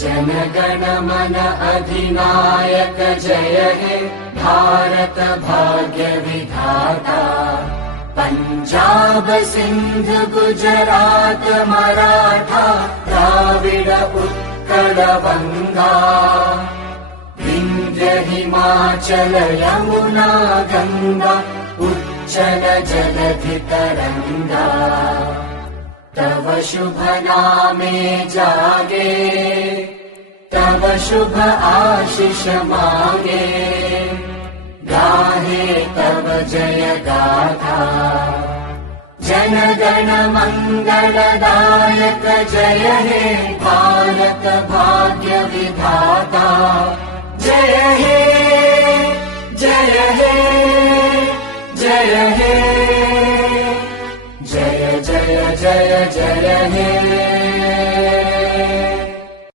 जनगण मन अधिनायक जय हे भारत भाग्य विधाता। पंजाब सिंध गुजरात मराठा द्राविड उत्कल बंगा। विंध्य हिमाचल यमुना गंगा उच्चल जलधि तरंगा। तव शुभ नामे जागे तव शुभ आशीष मांगे। गाहे तव जय गाथा जनगण मंगलदायक जय हे भारत भाग्य विधाता। जय हे जय हे जय हे जय जय जय जय हे।